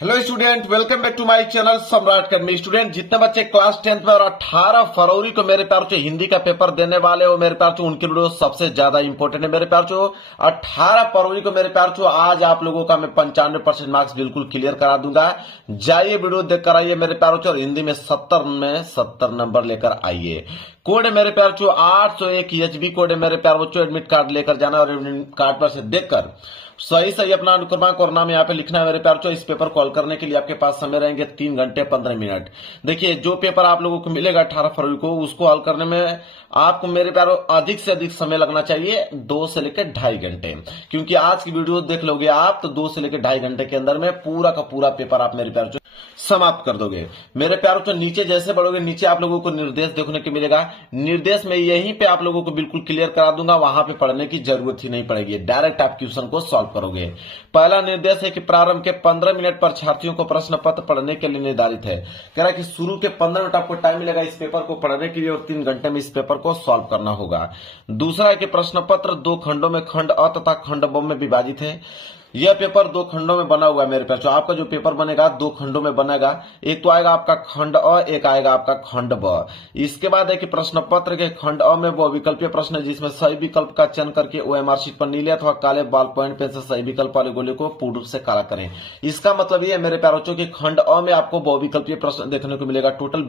Hello student, welcome back to my channel Samrat academy. Student, जितने बच्चे class 10th में और 18 फरवरी को मेरे प्यार से हिंदी का पेपर देने वाले हो मेरे प्यार से, उनके वीडियो सबसे ज्यादा इंपॉर्टेंट है मेरे प्यार से। 18 फरवरी को मेरे प्यार से आज आप लोगों का मैं 95% मार्क्स बिल्कुल क्लियर करा दूंगा। जाइए वीडियो देख कर आइए मेरे प्यार से, और हिंदी में 70 नंबर लेकर आइए। कोड है मेरे प्यार से 801 एचबी कोड है मेरे प्यार बच्चों। एडमिट कार्ड लेकर जाना और एडमिट कार्ड पर से देखकर सही अपना अनुक्रमांक और नाम यहाँ पे लिखना है मेरे प्यार चो। इस पेपर कॉल करने के लिए आपके पास समय रहेंगे 3 घंटे 15 मिनट। देखिए, जो पेपर आप लोगों को मिलेगा 18 फरवरी को, उसको हल करने में आपको मेरे प्यारो अधिक से अधिक समय लगना चाहिए, 2 से लेकर 2.5 घंटे। क्योंकि आज की वीडियो देख लोगे आप तो 2 से लेकर 2.5 घंटे के अंदर में पूरा का पूरा पेपर आप मेरे प्यार समाप्त कर दोगे मेरे प्यारों। तो नीचे जैसे बढ़ोगे नीचे आप लोगों को निर्देश देखने को मिलेगा। निर्देश में यहीं पे आप लोगों को बिल्कुल क्लियर करा दूंगा, वहां पे पढ़ने की जरूरत ही नहीं पड़ेगी, डायरेक्ट आप क्वेश्चन को सॉल्व करोगे। पहला निर्देश है कि प्रारंभ के 15 मिनट परीक्षार्थियों को प्रश्न पत्र पढ़ने के लिए निर्धारित है। कह रहा है कि शुरू के 15 मिनट आपको टाइम मिलेगा इस पेपर को पढ़ने के लिए और 3 घंटे में इस पेपर को सॉल्व करना होगा। दूसरा है कि प्रश्न पत्र 2 खंडों में खंड अ तथा खंड ब में विभाजित है। यह पेपर 2 खंडों में बना हुआ है मेरे प्यार। आपका जो पेपर बनेगा 2 खंडों में बनेगा। एक तो आएगा आपका खंड अ, एक आएगा आपका खंड ब। इसके बाद है कि प्रश्न पत्र के खंड अ में वो विकल्पीय प्रश्न है जिसमें सही विकल्प का चयन करके ओएमआर शीट पर नीले अथवा काले बॉल पॉइंट पेन से सही विकल्प वाले गोले को पूर्ण रूप से काला करें। इसका मतलब ये है मेरे प्यार बच्चों की खंड अ में आपको बहुविकल्पीय प्रश्न देखने को मिलेगा। टोटल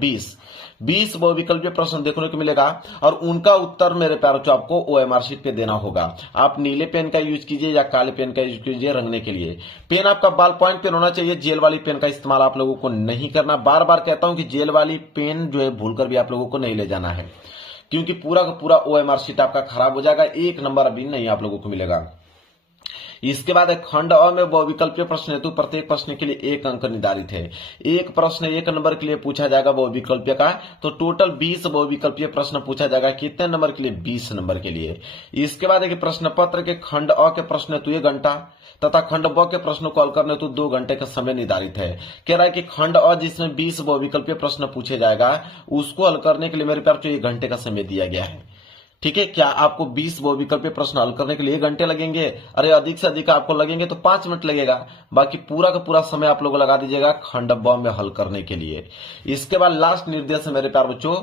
20 बहुविकल्पीय प्रश्न देखने को मिलेगा और उनका उत्तर मेरे प्यार बच्चों आपको ओएमआर शीट पे देना होगा। आप नीले पेन का यूज कीजिए या काले पेन का यूज कीजिए रंगने के लिए। पेन आपका बॉल पॉइंट पेन होना चाहिए, जेल वाली पेन का इस्तेमाल आप लोगों को नहीं करना। बार बार कहता हूं कि जेल वाली पेन जो है भूलकर भी आप लोगों को नहीं ले जाना है, क्योंकि पूरा का पूरा ओएमआर शीट आपका खराब हो जाएगा, 1 नंबर अभी नहीं आप लोगों को मिलेगा। इसके बाद खंड अ में बहुविकल्पीय प्रश्न हेतु प्रत्येक प्रश्न के लिए 1 अंक निर्धारित है। एक प्रश्न 1 नंबर के लिए पूछा जाएगा बहुविकल्पीय का, तो टोटल 20 बहुविकल्पीय प्रश्न पूछा जाएगा। कितने नंबर के लिए? 20 नंबर के लिए। इसके बाद है कि प्रश्न पत्र के खंड अ के प्रश्न हेतु 1 घंटा तथा खंड ब के प्रश्न को हल करने हेतु 2 घंटे का समय निर्धारित है। कह रहा है कि खंड अ जिसमें 20 बहुविकल्पीय प्रश्न पूछे जाएगा उसको हल करने के लिए मेरे प्यार 1 घंटे का समय दिया गया है। ठीक है, क्या आपको 20 बहुविकल्पीय प्रश्न हल करने के लिए 1 घंटे लगेंगे? अरे अधिक से अधिक आपको लगेंगे तो 5 मिनट लगेगा। बाकी पूरा का पूरा समय आप लोग लगा दीजिएगा खंड ब में हल करने के लिए। इसके बाद लास्ट निर्देश है मेरे प्यार बच्चों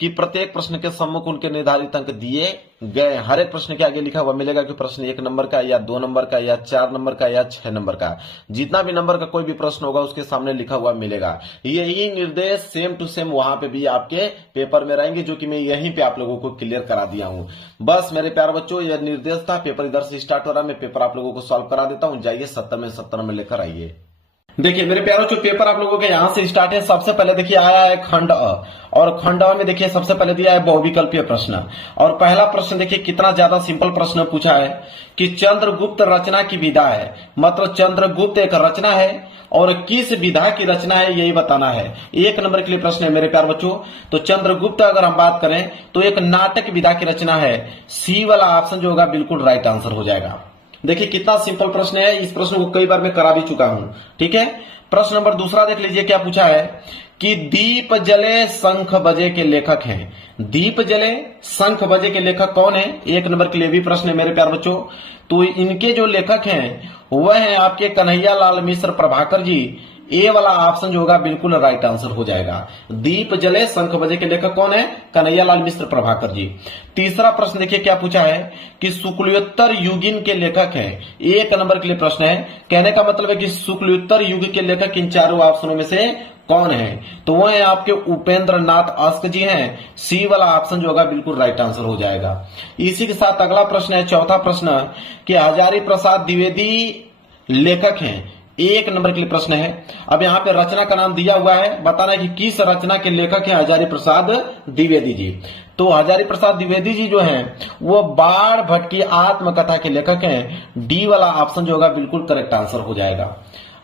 कि प्रत्येक प्रश्न के सम्मुख उनके निर्धारित अंक दिए गए। हर एक प्रश्न के आगे लिखा हुआ मिलेगा कि प्रश्न 1 नंबर का या 2 नंबर का या 4 नंबर का या 6 नंबर का, जितना भी नंबर का कोई भी प्रश्न होगा उसके सामने लिखा हुआ मिलेगा। यही निर्देश सेम टू सेम वहां पे भी आपके पेपर में रहेंगे, जो कि मैं यहीं पे आप लोगों को क्लियर करा दिया हूं। बस मेरे प्यार बच्चों, यह निर्देश था। पेपर इधर से स्टार्ट हो रहा है, मैं पेपर आप लोगों को सॉल्व करा देता हूं। जाइए 70 में लेकर आइए। देखिए मेरे प्यारों, जो पेपर आप लोगों के यहां से स्टार्ट है, सबसे पहले देखिए आया है खंड अ, और खंड अ में देखिए सबसे पहले दिया है बहुविकल्पीय प्रश्न। और पहला प्रश्न देखिए कितना ज्यादा सिंपल प्रश्न पूछा है कि चंद्रगुप्त रचना की विधा है। मतलब चंद्रगुप्त एक रचना है और किस विधा की रचना है यही बताना है। 1 नंबर के लिए प्रश्न है मेरे प्यार बच्चों। तो चंद्रगुप्त अगर हम बात करें तो एक नाटक विधा की रचना है। सी वाला ऑप्शन जो होगा बिल्कुल राइट आंसर हो जाएगा। देखिए कितना सिंपल प्रश्न है, इस प्रश्न को कई बार मैं करा भी चुका हूं। ठीक है, प्रश्न नंबर दूसरा देख लीजिए क्या पूछा है कि दीप जले शंख बजे के लेखक हैं। दीप जले शंख बजे के लेखक कौन है? 1 नंबर के लिए भी प्रश्न है मेरे प्यार बच्चों। तो इनके जो लेखक हैं वह है आपके कन्हैया लाल मिश्र प्रभाकर जी। ए वाला ऑप्शन जो होगा बिल्कुल राइट आंसर हो जाएगा। दीप जले शंख बजे के लेखक कौन है? कन्हैया लाल मिश्र प्रभाकर जी। तीसरा प्रश्न देखिए क्या पूछा है कि शुक्लोत्तर युगीन के लेखक हैं। 1 नंबर के लिए प्रश्न है। कहने का मतलब है कि शुक्लोत्तर युग के लेखक इन चारों ऑप्शनों में से कौन है? तो वो है आपके उपेंद्र नाथ अस्क जी हैं। सी वाला ऑप्शन जो होगा बिल्कुल राइट आंसर हो जाएगा। इसी के साथ अगला प्रश्न है, चौथा प्रश्न कि हजारी प्रसाद द्विवेदी लेखक हैं। 1 नंबर के लिए प्रश्न है। अब यहाँ पे रचना का नाम दिया हुआ है, बताना है कि किस रचना के लेखक हैं हजारी प्रसाद द्विवेदी जी। तो हजारी प्रसाद द्विवेदी जी जो हैं वो बाढ़ भट्ट आत्मकथा के लेखक हैं। डी वाला ऑप्शन जो होगा बिल्कुल करेक्ट आंसर हो जाएगा।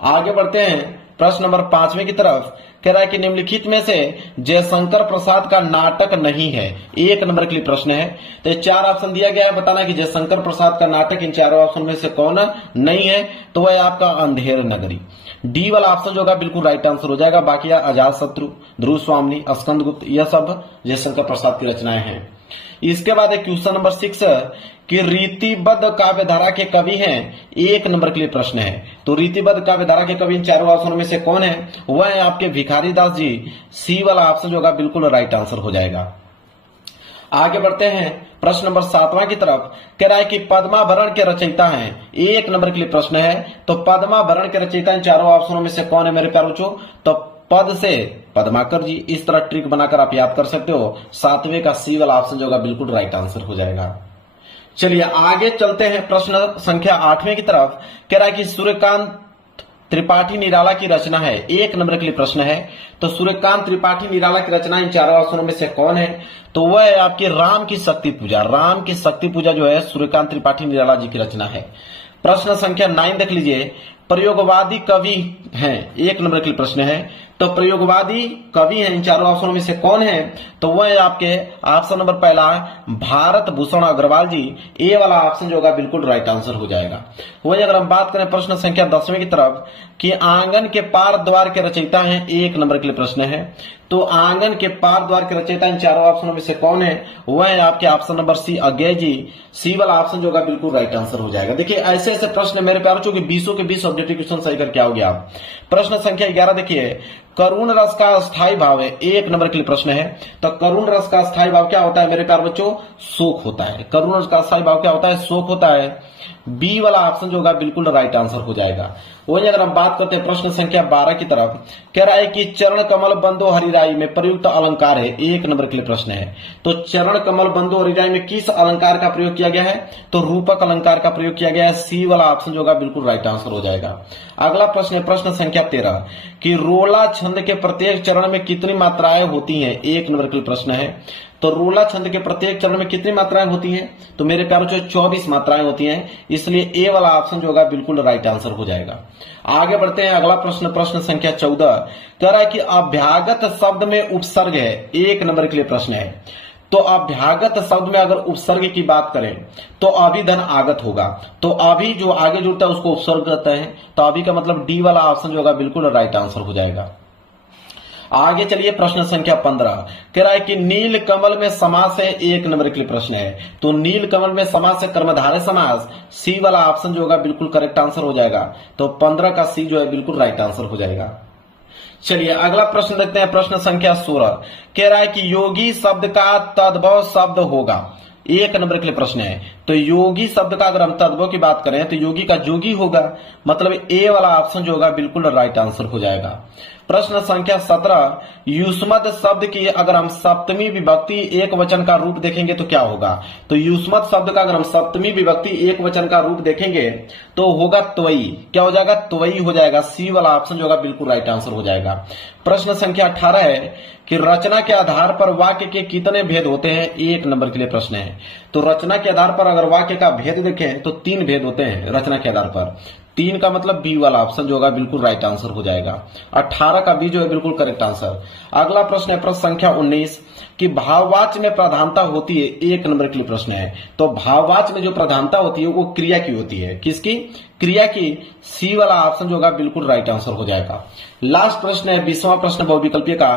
आगे बढ़ते हैं प्रश्न नंबर 5वें की तरफ। कह रहा है कि निम्नलिखित में से जयशंकर प्रसाद का नाटक नहीं है। 1 नंबर के लिए प्रश्न है। तो 4 ऑप्शन दिया गया है, बताना है कि जयशंकर प्रसाद का नाटक इन चारों ऑप्शन में से कौन नहीं है? तो वह आपका अंधेर नगरी। डी वाला ऑप्शन जो होगा बिल्कुल राइट आंसर हो जाएगा। बाकी अजात शत्रु, ध्रुव स्वामी, स्कंदगुप्त, यह सब जयशंकर प्रसाद की रचनाएं हैं। इसके बाद एक क्वेश्चन नंबर 6 कि रीतिबद्ध काव्यधारा के कवि हैं, 1 नंबर के लिए प्रश्न है। तो रीतिबद्ध काव्यधारा के कवि इन चारों ऑप्शनों में से कौन है? वह है आपके भिखारी दास जी। सी वाला ऑप्शन जो होगा बिल्कुल राइट आंसर हो जाएगा। आगे बढ़ते हैं प्रश्न नंबर 7वां की तरफ। कह रहा है कि पद्माभरण के रचयिता हैं, 1 नंबर के लिए प्रश्न है। तो पद्माभरण के रचयिता इन चारों ऑप्शनों में से कौन है मेरे प्यारे बच्चों? तो पद से पद्माकर जी। इस तरह ट्रिक बनाकर आप याद कर सकते हो। 7वें का सी वाला ऑप्शन जो होगा बिल्कुल राइट आंसर हो जाएगा। चलिए आगे चलते हैं प्रश्न संख्या 8वें की तरफ। कह रहा है कि सूर्यकांत त्रिपाठी निराला की रचना है, 1 नंबर के लिए प्रश्न है। तो सूर्यकांत त्रिपाठी निराला की रचना इन चारों ऑप्शनों में से कौन है? तो वह है आपकी राम की शक्ति पूजा। राम की शक्ति पूजा जो है सूर्यकांत त्रिपाठी निराला जी की रचना है। प्रश्न संख्या 9 देख लीजिए। प्रयोगवादी कवि हैं, 1 नंबर के लिए प्रश्न है। तो प्रयोगवादी कवि हैं इन चारों ऑप्शनों में से कौन है? तो वह है आपके ऑप्शन नंबर पहला भारत भूषण अग्रवाल जी। ए वाला ऑप्शन जो होगा बिल्कुल राइट आंसर हो जाएगा। वही अगर हम बात करें प्रश्न संख्या 10वें की तरफ कि आंगन के पार द्वार के रचयिता हैं, 1 नंबर के लिए प्रश्न है। तो आंगन के पार द्वार के रचयिता इन चारों ऑप्शनों में से कौन है? वह है आपके ऑप्शन नंबर सी अज्ञेय जी। सी वाला ऑप्शन जो होगा बिल्कुल राइट आंसर हो जाएगा। देखिए ऐसे ऐसे प्रश्न मेरे प्यारों के 20 के 20 ऑब्जेक्टिव क्वेश्चन सही करके आओगे आप। प्रश्न संख्या 11 देखिए। करुण रस का स्थायी भाव है, 1 नंबर के लिए प्रश्न है। तो करुण रस का स्थायी भाव क्या होता है मेरे प्यारे बच्चों? शोक होता है। करुण रस का स्थायी भाव क्या होता है? शोक होता है। बी वाला ऑप्शन जो होगा बिल्कुल राइट आंसर हो जाएगा। वही अगर हम बात करते हैं प्रश्न संख्या 12 की तरफ। कह रहा है कि चरण कमल बंदो हरिराई में प्रयुक्त अलंकार है, 1 नंबर के लिए प्रश्न है। तो चरण कमल बंदो हरिराई में किस अलंकार का प्रयोग किया गया है? तो रूपक अलंकार का प्रयोग किया गया है। सी वाला ऑप्शन जो होगा बिल्कुल राइट आंसर हो जाएगा। अगला प्रश्न है प्रश्न संख्या 13 कि रोला छंद के प्रत्येक चरण में कितनी मात्राएं होती हैं, 1 नंबर के लिए प्रश्न है। तो रोला छंद के प्रत्येक चरण में कितनी मात्राएं होती हैं? तो मेरे प्यारों जो 24 मात्राएं होती हैं। इसलिए ए वाला ऑप्शन जो होगा बिल्कुल राइट आंसर हो जाएगा। आगे बढ़ते हैं अगला प्रश्न प्रश्न संख्या 14 कह रहा है कि अभ्यागत शब्द में उपसर्ग है, 1 नंबर के लिए प्रश्न है। तो अभ्यागत शब्द में अगर उपसर्ग की बात करें तो अभिधन आगत होगा। तो अभी जो आगे जुड़ता है उसको उपसर्ग कहते हैं। तो अभी का मतलब डी वाला ऑप्शन जो होगा बिल्कुल राइट आंसर हो जाएगा। आगे चलिए प्रश्न संख्या 15 कह रहा है कि नील कमल में समास है, 1 नंबर के लिए प्रश्न है। तो नील कमल में समास है कर्मधारय समास। सी वाला ऑप्शन जो होगा बिल्कुल करेक्ट आंसर हो जाएगा। तो 15 का सी जो है बिल्कुल राइट आंसर हो जाएगा। चलिए अगला प्रश्न देखते हैं प्रश्न संख्या 16 कह रहा है कि योगी शब्द का तद्भव शब्द होगा, 1 नंबर के लिए प्रश्न है। तो योगी शब्द का अगर हम तद्भव की बात करें तो योगी का जोगी होगा। मतलब ए वाला ऑप्शन जो होगा बिल्कुल राइट आंसर हो जाएगा। प्रश्न संख्या 17 युष्मद शब्द की अगर हम सप्तमी विभक्ति एक वचन का रूप देखेंगे तो क्या होगा? तो युष्मद शब्द का अगर हम सप्तमी विभक्ति एक वचन का रूप देखेंगे तो होगा त्वयी। क्या हो जाएगा? त्वयी हो जाएगा। सी वाला ऑप्शन जो होगा बिल्कुल राइट आंसर हो जाएगा। प्रश्न संख्या 18 है कि रचना के आधार पर वाक्य के कितने भेद होते हैं, 1 नंबर के लिए प्रश्न है। तो रचना के आधार पर अगर वाक्य का भेद देखें तो 3 भेद होते हैं रचना के आधार पर। 3 का मतलब बी वाला ऑप्शन जो होगा बिल्कुल राइट आंसर हो जाएगा। 18 का बी जो है बिल्कुल करेक्ट आंसर। अगला प्रश्न है प्रश्न संख्या 19 कि भाववाच्य में प्रधानता होती है, 1 नंबर के लिए प्रश्न है। तो भाववाच्य में जो प्रधानता होती है वो क्रिया की होती है। किसकी? क्रिया की। सी वाला ऑप्शन जो होगा बिल्कुल राइट आंसर हो जाएगा। लास्ट प्रश्न है 20वां प्रश्न बहुविकल्पीय का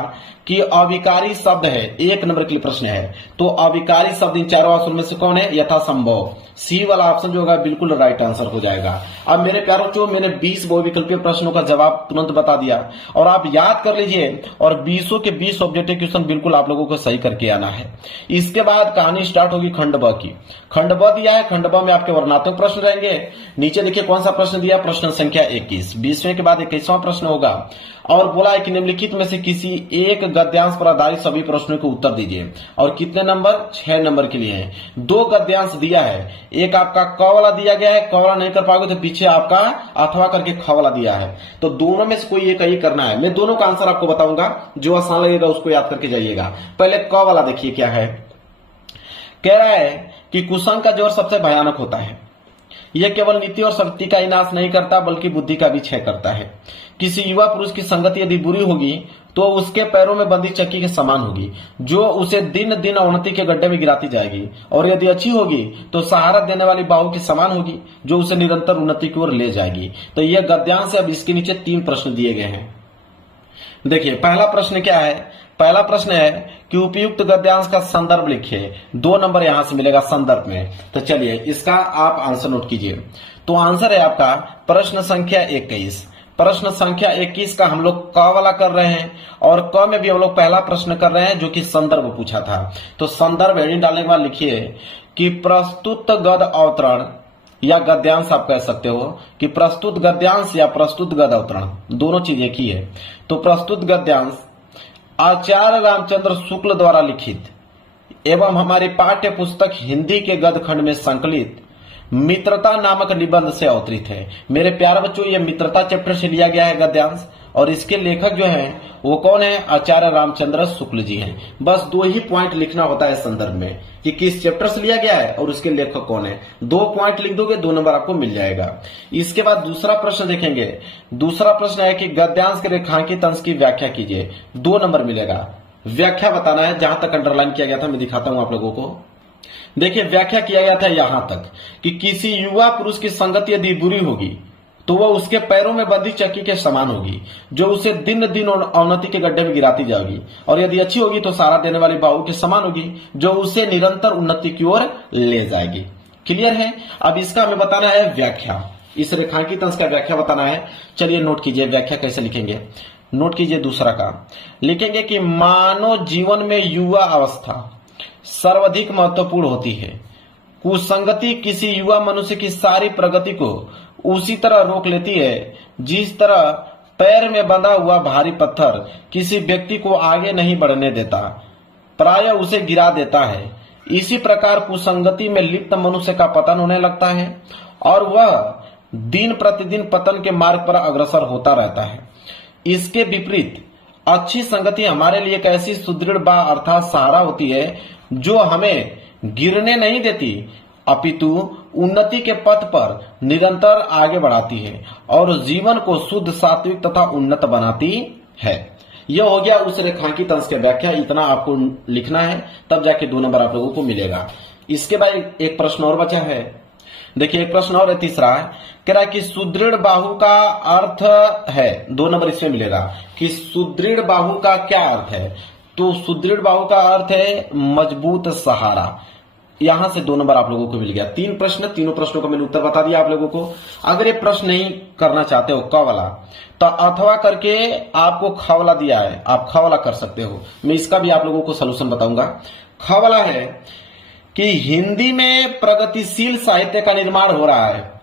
कि अविकारी शब्द है, 1 नंबर के लिए प्रश्न है। तो अविकारी शब्द इन चारों ऑप्शन में से कौन है? यथासंभव। सी वाला ऑप्शन जो होगा बिल्कुल राइट आंसर हो जाएगा। अब मेरे प्यारों जो मैंने 20 बहुविकल्पीय प्रश्नों का जवाब तुरंत बता दिया और आप याद कर लीजिए और 20 के 20 ऑब्जेक्टिव क्वेश्चन बिल्कुल आप लोगों को सही करके आना है। इसके बाद कहानी स्टार्ट होगी खंड ब की। खंड ब दिया है, खंड ब में आपके वर्णात्मक प्रश्न रहेंगे। नीचे देखिए कौन सा प्रश्न दिया, प्रश्न संख्या 21। 20वें के बाद 21वां प्रश्न होगा और बोला है कि निम्नलिखित में से किसी एक गद्यांश पर आधारित सभी प्रश्नों को उत्तर दीजिए। और कितने नंबर? 6 नंबर के लिए है। 2 गद्यांश दिया है, एक आपका क वाला दिया गया है, क वाला नहीं कर पाओगे तो पीछे आपका अथवा करके ख वाला दिया है। तो दोनों में से कोई एक ही करना है। मैं दोनों का आंसर आपको बताऊंगा, जो आसान लगेगा उसको याद करके जाइएगा। पहले क वाला देखिए क्या है। कह रहा है कि कुसंग का जोर सबसे भयानक होता है। यह केवल नीति और शक्ति का ही नाश नहीं करता बल्कि बुद्धि का भी क्षय करता है। किसी युवा पुरुष की संगति यदि बुरी होगी तो उसके पैरों में बंदी चक्की के समान होगी, जो उसे दिन दिन अवनति के गड्ढे में गिराती जाएगी। और यदि अच्छी होगी तो सहारा देने वाली बाहु के समान होगी, जो उसे निरंतर उन्नति की ओर ले जाएगी। तो यह गद्यांश है। अब इसके नीचे 3 प्रश्न दिए गए हैं। देखिए पहला प्रश्न क्या है? पहला प्रश्न है कि उपयुक्त गद्यांश का संदर्भ लिखिए। 2 नंबर यहां से मिलेगा संदर्भ में। तो चलिए इसका आप आंसर नोट कीजिए। तो आंसर है आपका प्रश्न संख्या 21। प्रश्न संख्या 21 का हम लोग क वाला कर रहे हैं और क में भी हम लोग पहला प्रश्न कर रहे हैं जो कि संदर्भ पूछा था। तो संदर्भ हेडिंग डालने के बाद लिखिए कि प्रस्तुत गद्य अवतरण या गद्यांश आप कह सकते हो कि प्रस्तुत गद्यांश या प्रस्तुत गद्य अवतरण दोनों चीज एक ही है। तो प्रस्तुत गद्यांश आचार्य रामचंद्र शुक्ल द्वारा लिखित एवं हमारी पाठ्य पुस्तक हिंदी के गद्य खंड में संकलित मित्रता नामक निबंध से अवतरित है। मेरे प्यारे बच्चों, ये मित्रता चैप्टर से लिया गया है गद्यांश और इसके लेखक जो हैं वो कौन है? आचार्य रामचंद्र शुक्ल जी हैं। बस 2 ही पॉइंट लिखना होता है संदर्भ में कि किस चैप्टर से लिया गया है और उसके लेखक कौन है। 2 पॉइंट लिख दोगे 2 नंबर आपको मिल जाएगा। इसके बाद दूसरा प्रश्न देखेंगे। दूसरा प्रश्न है कि गद्यांश के रेखांकित अंश की व्याख्या कीजिए। 2 नंबर मिलेगा। व्याख्या बताना है। जहां तक अंडरलाइन किया गया था मैं दिखाता हूं आप लोगों को। देखिए व्याख्या किया गया था यहां तक कि किसी युवा पुरुष की संगति यदि बुरी होगी तो वह उसके पैरों में बंधी चक्की के समान होगी जो उसे दिन दिन अवनति के गड्ढे में गिराती जाएगी, और यदि अच्छी होगी तो सहारा देने वाली बाहु के समान होगी जो उसे निरंतर उन्नति की ओर ले जाएगी। क्लियर है? अब इसका हमें बताना है व्याख्या। इस रेखांकित अंश का व्याख्या बताना है। चलिए नोट कीजिए व्याख्या कैसे लिखेंगे। नोट कीजिए दूसरा का लिखेंगे कि मानव जीवन में युवा अवस्था सर्वाधिक महत्वपूर्ण होती है। कुसंगति किसी युवा मनुष्य की सारी प्रगति को उसी तरह रोक लेती है जिस तरह पैर में बंधा हुआ भारी पत्थर किसी व्यक्ति को आगे नहीं बढ़ने देता, प्रायः उसे गिरा देता है। इसी प्रकार कुसंगति में लिप्त मनुष्य का पतन होने लगता है और वह दिन प्रतिदिन पतन के मार्ग पर अग्रसर होता रहता है। इसके विपरीत अच्छी संगति हमारे लिए एक ऐसी सुदृढ़ बा अर्थात सहारा होती है जो हमें गिरने नहीं देती अपितु उन्नति के पथ पर निरंतर आगे बढ़ाती है और जीवन को शुद्ध, सात्विक तथा उन्नत बनाती है। यह हो गया उस रेखांकित अंश की व्याख्या। इतना आपको लिखना है तब जाके 2 नंबर आप लोगों को मिलेगा। इसके बाद एक प्रश्न और बचा है। देखिए एक प्रश्न और है, तीसरा है, कह रहा है कि सुदृढ़ बाहु का अर्थ है। 2 नंबर इसमें मिलेगा कि सुदृढ़ बाहु का क्या अर्थ है। तो सुदृढ़ बाहु का अर्थ है मजबूत सहारा। यहां से 2 नंबर आप लोगों को मिल गया। 3 प्रश्न, तीनों प्रश्नों का मैंने उत्तर बता दिया आप लोगों को। अगर ये प्रश्न नहीं करना चाहते हो क वाला तो अथवा करके आपको ख वाला दिया है, आप ख वाला कर सकते हो। मैं इसका भी आप लोगों को सलूशन बताऊंगा। ख वाला है कि हिंदी में प्रगतिशील साहित्य का निर्माण हो रहा है।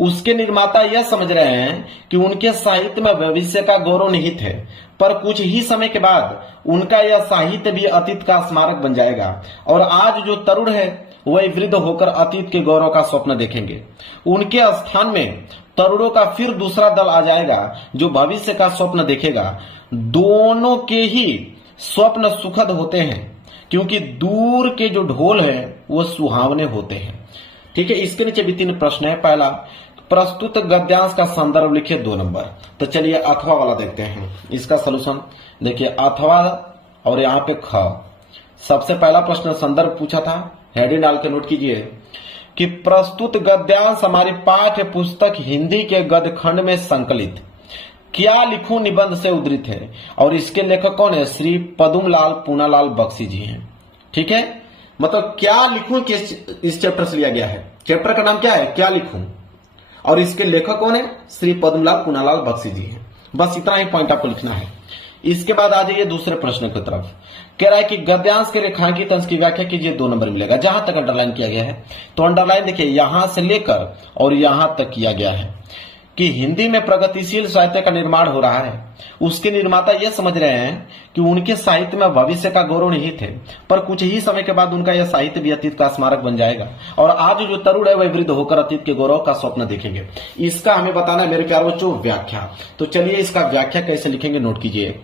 उसके निर्माता यह समझ रहे हैं कि उनके साहित्य में भविष्य का गौरव निहित है, पर कुछ ही समय के बाद उनका यह साहित्य भी अतीत का स्मारक बन जाएगा और आज जो तरुण है वह वृद्ध होकर अतीत के गौरव का स्वप्न देखेंगे। उनके स्थान में तरुणों का फिर दूसरा दल आ जाएगा जो भविष्य का स्वप्न देखेगा। दोनों के ही स्वप्न सुखद होते हैं क्योंकि दूर के जो ढोल है वो सुहावने होते हैं। ठीक है, इसके नीचे भी 3 प्रश्न है। पहला, प्रस्तुत गद्यांश का संदर्भ लिखिए 2 नंबर। तो चलिए अथवा वाला देखते हैं इसका सलूशन। देखिए अथवा और यहाँ पे ख। सबसे पहला प्रश्न संदर्भ पूछा था, हेडिंग डाल के नोट कीजिए कि प्रस्तुत गद्यांश हमारी पाठ्य पुस्तक हिंदी के गद्य खंड में संकलित क्या लिखूं निबंध से उद्धृत है और इसके लेखक कौन है? श्री पदुमलाल पूनालाल बख्शी जी हैं। ठीक है, मतलब क्या लिखूं किस इस चैप्टर से लिया गया है। चैप्टर का नाम क्या है? क्या लिखूं, और इसके लेखक कौन है? श्री पद्मलाल पूनालाल बख्शी जी हैं। बस इतना ही पॉइंट आपको लिखना है। इसके बाद आ जाइए दूसरे प्रश्न की तरफ। कह रहा है कि गद्यांश के रेखांकित अंश की व्याख्या कीजिए। 2 नंबर मिलेगा। जहां तक अंडरलाइन किया गया है तो अंडरलाइन देखिए यहां से लेकर और यहां तक किया गया है कि हिंदी में प्रगतिशील साहित्य का निर्माण हो रहा है। उसके निर्माता यह समझ रहे हैं कि उनके साहित्य में भविष्य का गौरव निहित है, पर कुछ ही समय के बाद उनका यह साहित्य भी अतीत का स्मारक बन जाएगा और आज जो तरुण है वह वृद्ध होकर अतीत के गौरव का स्वप्न देखेंगे। इसका हमें बताना है मेरे प्यारे बच्चों व्याख्या। तो चलिए इसका व्याख्या कैसे लिखेंगे नोट कीजिए।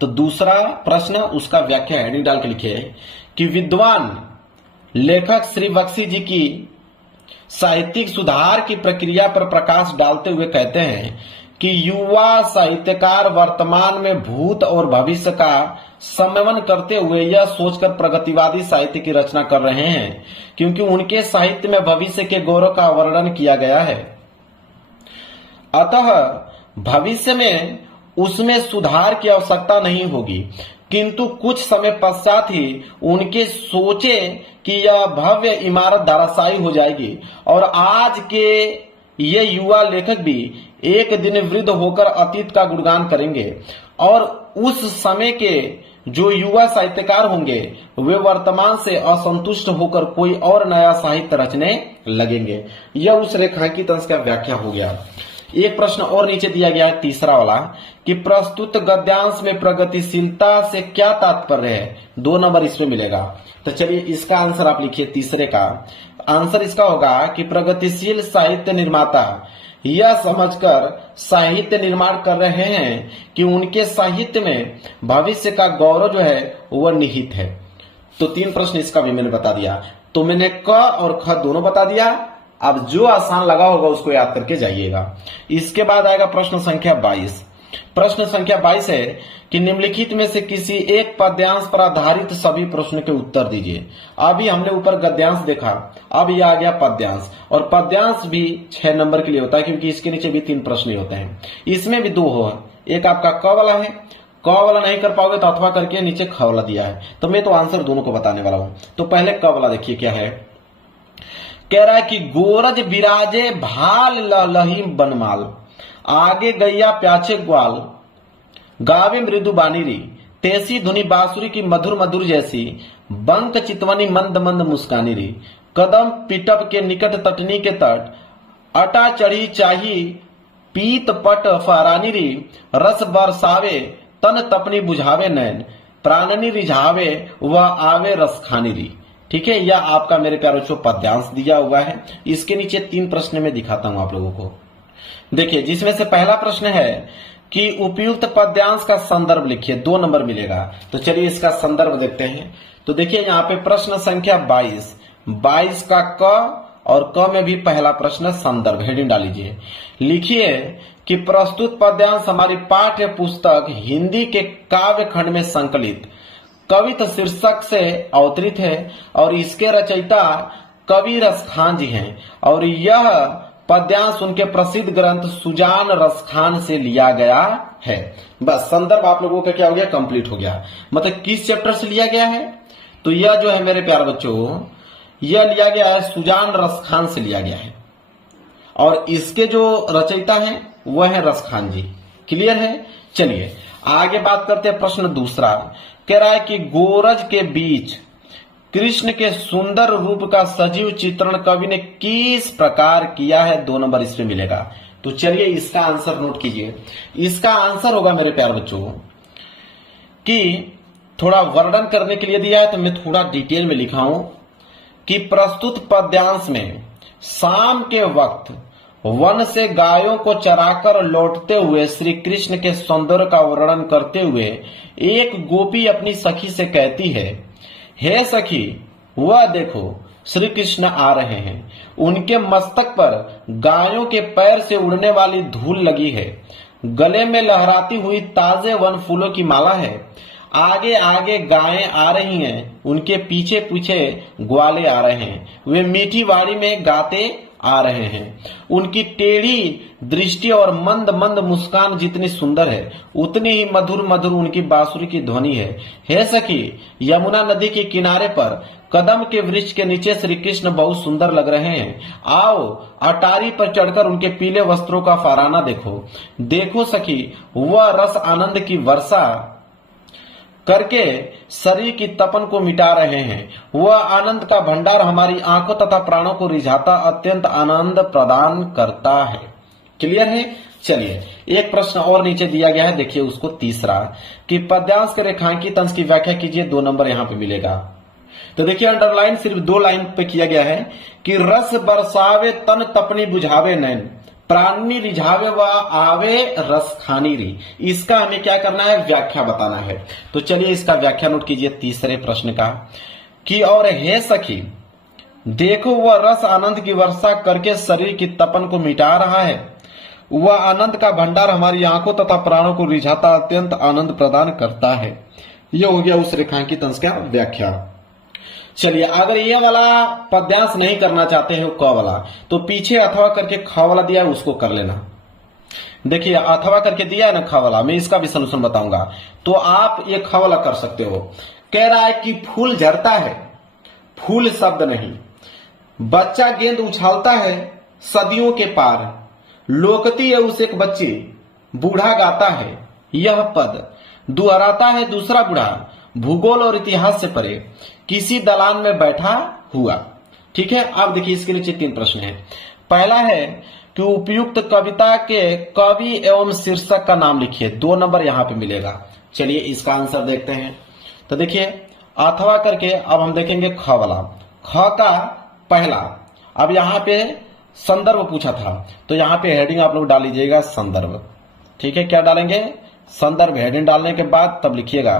तो दूसरा प्रश्न उसका व्याख्या हेडिंग डाल के लिखिए कि विद्वान लेखक श्री बख्शी जी की साहित्यिक सुधार की प्रक्रिया पर प्रकाश डालते हुए कहते हैं कि युवा साहित्यकार वर्तमान में भूत और भविष्य का समन्वय करते हुए यह सोचकर प्रगतिवादी साहित्य की रचना कर रहे हैं क्योंकि उनके साहित्य में भविष्य के गौरव का वर्णन किया गया है। अतः भविष्य में उसमें सुधार की आवश्यकता नहीं होगी किंतु कुछ समय पश्चात ही उनके सोचे कि यह भव्य इमारत धराशायी हो जाएगी और आज के ये युवा लेखक भी एक दिन वृद्ध होकर अतीत का गुणगान करेंगे और उस समय के जो युवा साहित्यकार होंगे वे वर्तमान से असंतुष्ट होकर कोई और नया साहित्य रचने लगेंगे। यह उस रेखांकित अंश का व्याख्या हो गया। एक प्रश्न और नीचे दिया गया है, तीसरा वाला, कि प्रस्तुत गद्यांश में प्रगतिशीलता से क्या तात्पर्य है। 2 नंबर इसमें मिलेगा। तो चलिए इसका आंसर आप लिखिए। तीसरे का आंसर इसका होगा कि प्रगतिशील साहित्य निर्माता यह समझकर साहित्य निर्माण कर रहे हैं कि उनके साहित्य में भविष्य का गौरव जो है वह निहित है। तो 3 प्रश्न इसका भी मैंने बता दिया। तो मैंने क और ख दोनों बता दिया। अब जो आसान लगा होगा उसको याद करके जाइएगा। इसके बाद आएगा प्रश्न संख्या 22। प्रश्न संख्या 22 है कि निम्नलिखित में से किसी एक पद्यांश पर आधारित सभी प्रश्न के उत्तर दीजिए। अभी हमने ऊपर गद्यांश देखा, अब यह आ गया पद्यांश, और पद्यांश भी 6 नंबर के लिए होता है क्योंकि इसके नीचे भी 3 प्रश्न ही होते हैं। इसमें भी 2 हो, एक आपका क वाला है, क वाला नहीं कर पाओगे तो अथवा करके नीचे ख वाला दिया है। तो मैं तो आंसर दोनों को बताने वाला हूं। तो पहले क वाला देखिए क्या है। कह रहा है कि गोरज बिराजे भाल लही बनमाल, आगे गैया प्याचे ग्वाल, गावे मृदु बानीरी, तेसी धुनी बांसुरी की मधुर मधुर जैसी, बंक चितवनी मंद मंद मुस्कानी री, कदम पिटप के निकट तटनी के तट, अटा चढ़ी चाही पीत पट फहरानी री, रस बरसावे तन तपनी बुझावे नैन, प्राणनी रिझावे वह आवे रस खानी री। ठीक है, यह आपका मेरे प्यारे बच्चों पद्यांश दिया हुआ है। इसके नीचे 3 प्रश्न में दिखाता हूं आप लोगों को। देखिए, जिसमें से पहला प्रश्न है कि उपयुक्त पद्यांश का संदर्भ लिखिए, 2 नंबर मिलेगा। तो चलिए इसका संदर्भ देखते हैं। तो देखिए यहाँ पे प्रश्न संख्या 22 का क और क में भी पहला प्रश्न संदर्भ, हेडिंग डाल लीजिए। लिखिए कि प्रस्तुत पद्यांश हमारी पाठ्य पुस्तक हिंदी के काव्य खंड में संकलित कविता शीर्षक से अवतरित है और इसके रचयिता कवि रसखान जी हैं और यह पद्यांश उनके प्रसिद्ध ग्रंथ सुजान रसखान से लिया गया है। बस संदर्भ आप लोगों का क्या हो गया, कंप्लीट हो गया। मतलब किस चैप्टर से लिया गया है, तो यह जो है मेरे प्यारे बच्चों यह लिया गया है सुजान रसखान से लिया गया है और इसके जो रचयिता हैं वह है रसखान जी। क्लियर है। चलिए आगे बात करते हैं। प्रश्न दूसरा कह रहा है कि गोरज के बीच कृष्ण के सुंदर रूप का सजीव चित्रण कवि ने किस प्रकार किया है। 2 नंबर इसमें मिलेगा। तो चलिए इसका आंसर नोट कीजिए। इसका आंसर होगा मेरे प्यारे बच्चों कि थोड़ा वर्णन करने के लिए दिया है तो मैं थोड़ा डिटेल में लिखा हूं कि प्रस्तुत पद्यांश में शाम के वक्त वन से गायों को चराकर लौटते हुए श्री कृष्ण के सौंदर्य का वर्णन करते हुए एक गोपी अपनी सखी से कहती है, हे सखी वह देखो श्री कृष्ण आ रहे हैं, उनके मस्तक पर गायों के पैर से उड़ने वाली धूल लगी है, गले में लहराती हुई ताजे वन फूलों की माला है, आगे आगे गायें आ रही हैं, उनके पीछे पीछे ग्वाले आ रहे हैं, वे मीठी वाणी में गाते आ रहे हैं, उनकी टेढ़ी दृष्टि और मंद मंद मुस्कान जितनी सुंदर है उतनी ही मधुर मधुर उनकी बांसुरी की ध्वनि है। हे सखी यमुना नदी के किनारे पर कदम के वृक्ष के नीचे श्री कृष्ण बहुत सुंदर लग रहे हैं, आओ अटारी पर चढ़कर उनके पीले वस्त्रों का फहराना देखो। देखो सखी वह रस आनंद की वर्षा करके शरीर की तपन को मिटा रहे हैं, वह आनंद का भंडार हमारी आंखों तथा प्राणों को रिझाता अत्यंत आनंद प्रदान करता है। क्लियर है। चलिए एक प्रश्न और नीचे दिया गया है, देखिए उसको तीसरा कि पद्यांश के रेखांकित अंश की व्याख्या कीजिए। 2 नंबर यहां पे मिलेगा। तो देखिए अंडरलाइन सिर्फ 2 लाइन पे किया गया है कि रस बरसावे तन तपनी बुझावे नैन, प्राणी रिझावे व आवे रस खानी री। इसका हमें क्या करना है, व्याख्या बताना है। तो चलिए इसका व्याख्या नोट कीजिए तीसरे प्रश्न का कि और हे सखी देखो वह रस आनंद की वर्षा करके शरीर की तपन को मिटा रहा है, वह आनंद का भंडार हमारी आंखों तथा प्राणों को रिझाता अत्यंत आनंद प्रदान करता है। यह हो गया उस रेखांकित अंश का व्याख्या। चलिए अगर ये वाला पद्यांश नहीं करना चाहते हैं क वाला तो पीछे अथवा करके ख वाला दिया है उसको कर लेना। देखिए अथवा करके दिया है ना ख वाला, मैं इसका भी सलूशन बताऊंगा, तो आप ये ख वाला कर सकते हो। कह रहा है कि फूल झरता है, फूल शब्द नहीं, बच्चा गेंद उछालता है सदियों के पार, लोकती है उस एक बच्चे, बूढ़ा गाता है यह पद, दोहराता है दूसरा बूढ़ा, भूगोल और इतिहास से परे, किसी दलान में बैठा हुआ। ठीक है, अब देखिए इसके नीचे 3 प्रश्न है। पहला है कि उपयुक्त कविता के कवि एवं शीर्षक का नाम लिखिए, 2 नंबर यहां पे मिलेगा। चलिए इसका आंसर देखते हैं। तो देखिए अथवा करके अब हम देखेंगे ख वाला, ख का पहला, अब यहां पे संदर्भ पूछा था, तो यहां पे हेडिंग आप लोग डाल लीजिएगा संदर्भ। ठीक है, क्या डालेंगे? संदर्भ। हेडिंग डालने के बाद तब लिखिएगा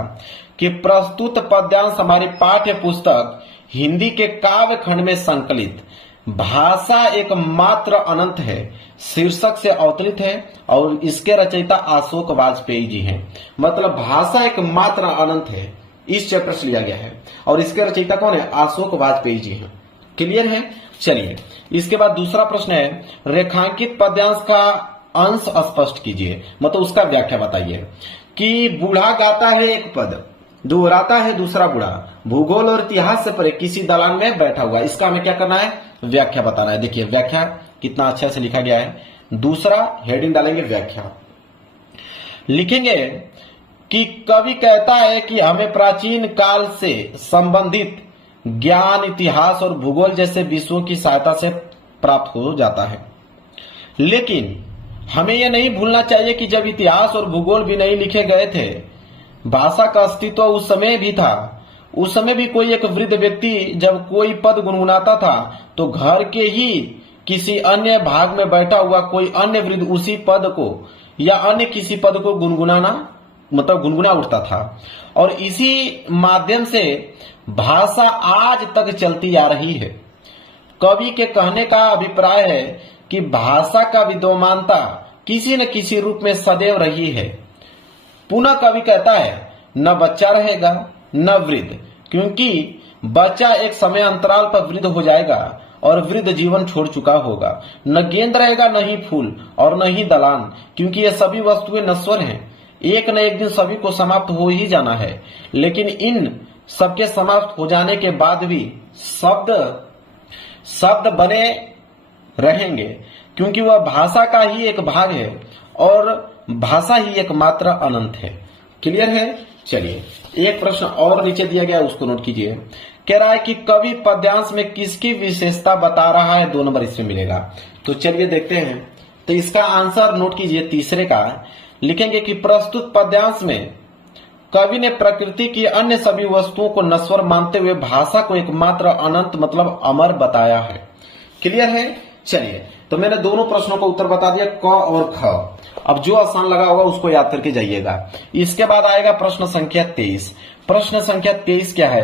कि प्रस्तुत पद्यांश हमारी पाठ्य पुस्तक हिंदी के काव्य खंड में संकलित भाषा एक मात्र अनंत है शीर्षक से अवतरित है और इसके रचयिता अशोक वाजपेयी जी हैं। मतलब भाषा एक मात्र अनंत है इस चैप्टर से लिया गया है और इसके रचयिता कौन है? अशोक वाजपेयी जी हैं। क्लियर है? चलिए इसके बाद दूसरा प्रश्न है, रेखांकित पद्यांश का अंश स्पष्ट कीजिए, मतलब उसका व्याख्या बताइए। कि बूढ़ा गाता है एक पद, दोहराता है दूसरा बूढ़ा, भूगोल और इतिहास से परे, किसी दलान में बैठा हुआ, इसका हमें क्या करना है? व्याख्या बताना है। देखिए व्याख्या कितना अच्छा से लिखा गया है। दूसरा हेडिंग डालेंगे व्याख्या, लिखेंगे कि कवि कहता है कि हमें प्राचीन काल से संबंधित ज्ञान इतिहास और भूगोल जैसे विषयों की सहायता से प्राप्त हो जाता है, लेकिन हमें यह नहीं भूलना चाहिए कि जब इतिहास और भूगोल भी नहीं लिखे गए थे, भाषा का अस्तित्व उस समय भी था। उस समय भी कोई एक वृद्ध व्यक्ति जब कोई पद गुनगुनाता था तो घर के ही किसी अन्य भाग में बैठा हुआ कोई अन्य वृद्ध उसी पद को या अन्य किसी पद को गुनगुना उठता था और इसी माध्यम से भाषा आज तक चलती आ रही है। कवि के कहने का अभिप्राय है कि भाषा का विद्यमानता किसी न किसी रूप में सदैव रही है। पुनः कवि कहता है न बच्चा रहेगा न वृद्ध, क्योंकि बच्चा एक समय अंतराल पर वृद्ध हो जाएगा और वृद्ध जीवन छोड़ चुका होगा। न गेंद रहेगा न ही फूल और न ही दलान, क्योंकि ये सभी वस्तुएं नश्वर हैं, एक न एक दिन सभी को समाप्त हो ही जाना है। लेकिन इन सबके समाप्त हो जाने के बाद भी शब्द बने रहेंगे, क्योंकि वह भाषा का ही एक भाग है और भाषा ही एकमात्र अनंत है। क्लियर है? चलिए एक प्रश्न और नीचे दिया गया है, उसको नोट कीजिए। कह रहा है कि कवि पद्यांश में किसकी विशेषता बता रहा है, 2 नंबर इसमें मिलेगा। तो चलिए देखते हैं। तो इसका आंसर नोट कीजिए, तीसरे का लिखेंगे कि प्रस्तुत पद्यांश में कवि ने प्रकृति की अन्य सभी वस्तुओं को नश्वर मानते हुए भाषा को एकमात्र अनंत मतलब अमर बताया है। क्लियर है? चलिए तो मैंने दोनों प्रश्नों का उत्तर बता दिया, क और ख। अब जो आसान लगा होगा उसको याद करके जाइएगा। इसके बाद आएगा प्रश्न संख्या 23। प्रश्न संख्या 23 क्या है?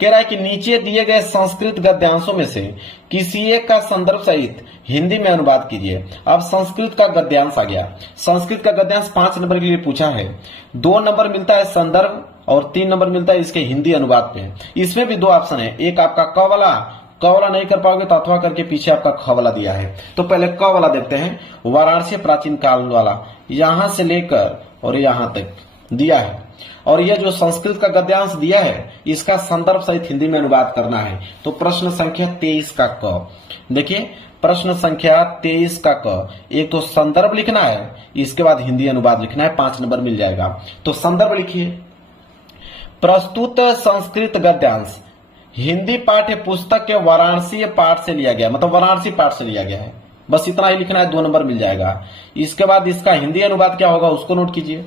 कह रहा है कि नीचे दिए गए संस्कृत गद्यांशों में से किसी एक का संदर्भ सहित हिंदी में अनुवाद कीजिए। अब संस्कृत का गद्यांश आ गया। संस्कृत का गद्यांश 5 नंबर के लिए पूछा है। 2 नंबर मिलता है संदर्भ और 3 नंबर मिलता है इसके हिंदी अनुवाद पे। इसमें भी 2 ऑप्शन है, एक आपका क वाला नहीं कर पाओगे तो अथवा करके पीछे आपका ख वाला दिया है। तो पहले क वाला देखते हैं। वाराणसी प्राचीन काल वाला यहां से लेकर और यहां तक दिया है और यह जो संस्कृत का गद्यांश दिया है इसका संदर्भ सहित हिंदी में अनुवाद करना है। तो प्रश्न संख्या 23 का क, देखिए प्रश्न संख्या 23 का क, एक तो संदर्भ लिखना है, इसके बाद हिंदी अनुवाद लिखना है, 5 नंबर मिल जाएगा। तो संदर्भ लिखिए, प्रस्तुत संस्कृत गद्यांश हिंदी पाठ्य पुस्तक के वाराणसी पाठ से लिया गया, मतलब वाराणसी पाठ से लिया गया है। बस इतना ही लिखना है, 2 नंबर मिल जाएगा। इसके बाद इसका हिंदी अनुवाद क्या होगा उसको नोट कीजिए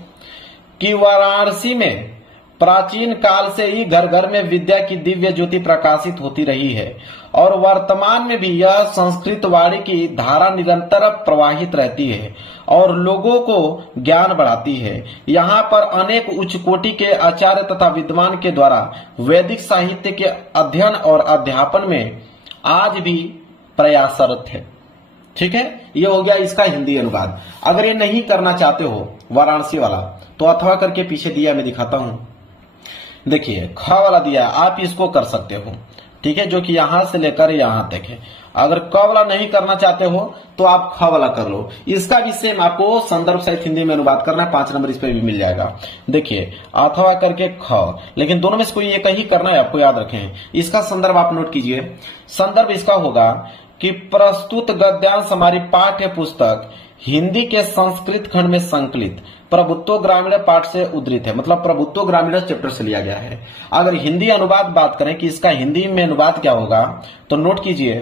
कि वाराणसी में प्राचीन काल से ही घर घर में विद्या की दिव्य ज्योति प्रकाशित होती रही है और वर्तमान में भी यह संस्कृत वाणी की धारा निरंतर प्रवाहित रहती है और लोगों को ज्ञान बढ़ाती है। यहाँ पर अनेक उच्च कोटि के आचार्य तथा विद्वान के द्वारा वैदिक साहित्य के अध्ययन और अध्यापन में आज भी प्रयासरत है। ठीक है, ये हो गया इसका हिंदी अनुवाद। अगर ये नहीं करना चाहते हो वाराणसी वाला तो अथवा करके पीछे दिया मैं दिखाता हूं। देखिए ख वाला दिया, आप इसको कर सकते हो। ठीक है, जो कि यहां से लेकर यहां तक है अगर क वाला नहीं करना चाहते हो तो आप ख वाला कर लो। इसका भी सेम आपको संदर्भ सहित हिंदी में अनुवाद करना है, 5 नंबर इस पे भी मिल जाएगा। देखिए अथवा करके ख, लेकिन दोनों में से कोई एक ही करना है, आपको याद रखें। इसका संदर्भ आप नोट कीजिए। संदर्भ इसका होगा कि प्रस्तुत गद्यांश हमारी पाठ्य पुस्तक हिंदी के संस्कृत खंड में संकलित प्रभुत्व ग्रामीण पाठ से उद्धृत है, मतलब प्रभुत्व ग्रामीण चैप्टर से लिया गया है। अगर हिंदी अनुवाद बात करें कि इसका हिंदी में अनुवाद क्या होगा, तो नोट कीजिए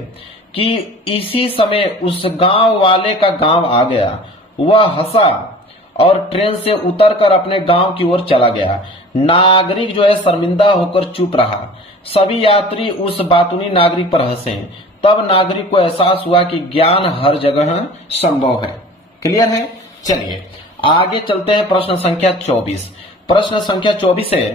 कि इसी समय उस गांव वाले का गांव आ गया, वह हंसा और ट्रेन से उतरकर अपने गांव की ओर चला गया। नागरिक जो है शर्मिंदा होकर चुप रहा। सभी यात्री उस बातूनी नागरिक पर हंसे। तब नागरिक को एहसास हुआ कि ज्ञान हर जगह संभव है। क्लियर है? चलिए आगे चलते हैं। प्रश्न संख्या 24। प्रश्न संख्या 24 है